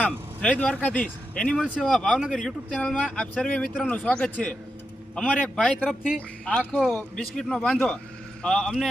સીતારામ જય દ્વારકાધીશ. એનિમલ સેવા ભાવનગર યુટ્યુબ ચેનલમાં આપ સર્વે મિત્રોનું સ્વાગત છે. અમારે એક ભાઈ તરફથી આખો બિસ્કિટનો બાંધો અમને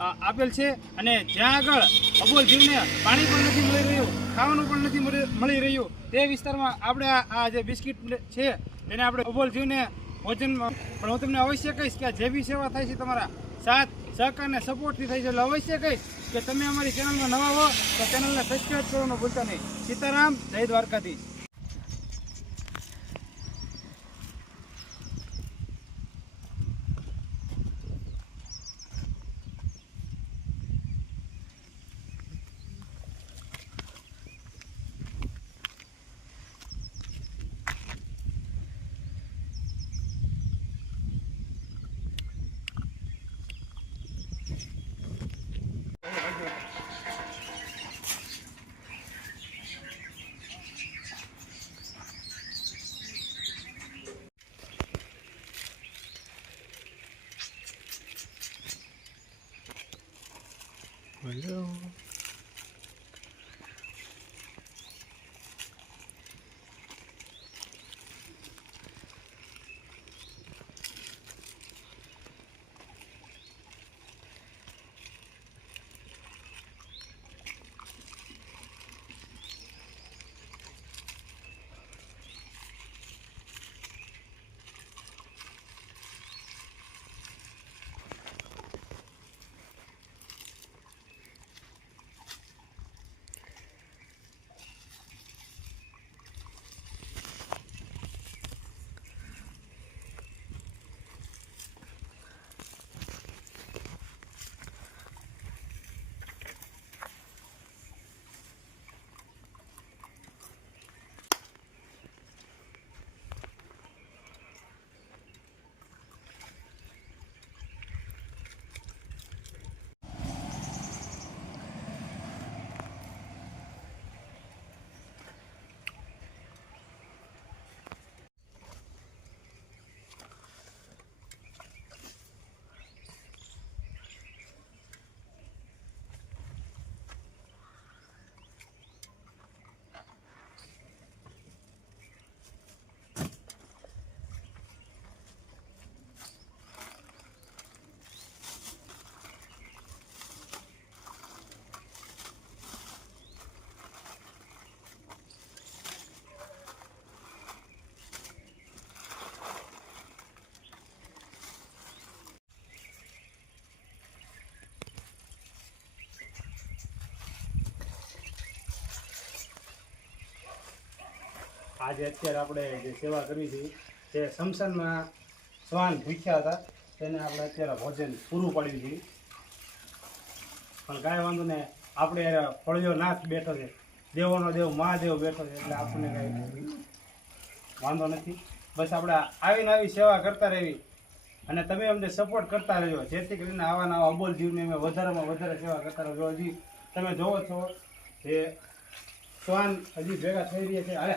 આપેલ છે અને જ્યાં આગળ અબોલ જીવને પાણી પણ નથી મળી રહ્યું, ખાવાનું પણ નથી મળી રહ્યું, તે વિસ્તારમાં આપણે આ જે બિસ્કિટ છે, એને આપણે અબોલ જીવને ભોજન પણ હું તમને અવશ્ય કહીશ કે જે બી સેવા થાય છે તમારા સાથ સહકાર અને સપોર્ટથી થઈ છે. એટલે અવશ્ય કહીશ કે તમે અમારી ચેનલમાં નવા હો તો ચેનલને સબસ્ક્રાઈબ કરવાનું ભૂલતા નહીં. સીતારામ, જય દ્વારકાધીશ. Hello. આજે અત્યારે આપણે જે સેવા કરી હતી, તે સમસાનમાં શ્વાન ભૂખ્યા હતા, તેને આપણે અત્યારે ભોજન પૂરું પાડ્યું છે. પણ કાંઈ વાંધો નહીં, આપણે યાર ફળિયો નાથ બેઠો છે. દેવોનો દેવ, મહાદેવ બેઠો છે, એટલે આપણને કાંઈ વાંધો નથી. બસ આપણે આવીને આવી સેવા કરતા રહેવી અને તમે અમને સપોર્ટ કરતા રહેજો. જેથી કરીને આવા નવા અબોલ જીવને અમે વધારેમાં વધારે સેવા કરતા રહેજો. હજી તમે જોવો છો કે શ્વાન હજી ભેગા થઈ રહ્યા છે. અરે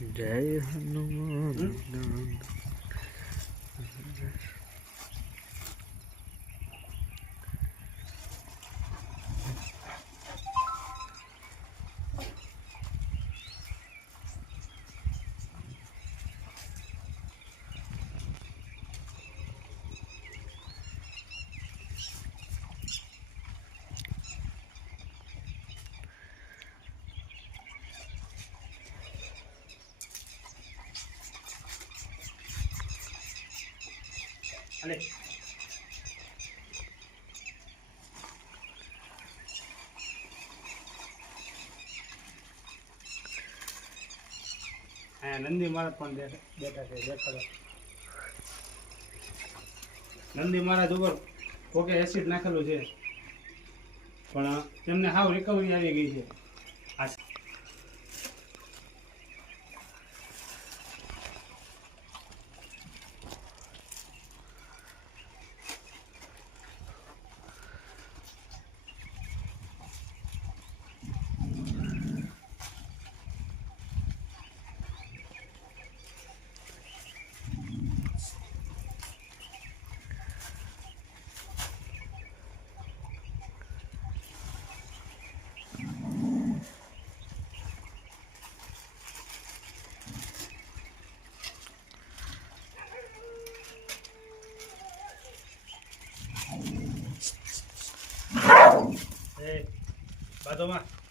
ಜಯ ಹನುಮಾನ અને નંદી મહારાજ પણ બેઠા છે, દેખાડો. નંદી મહારાજ ઉપર કોકે એસિડ નાખેલું છે, પણ એમને સાવ રિકવરી આવી ગઈ છે. આ Toma.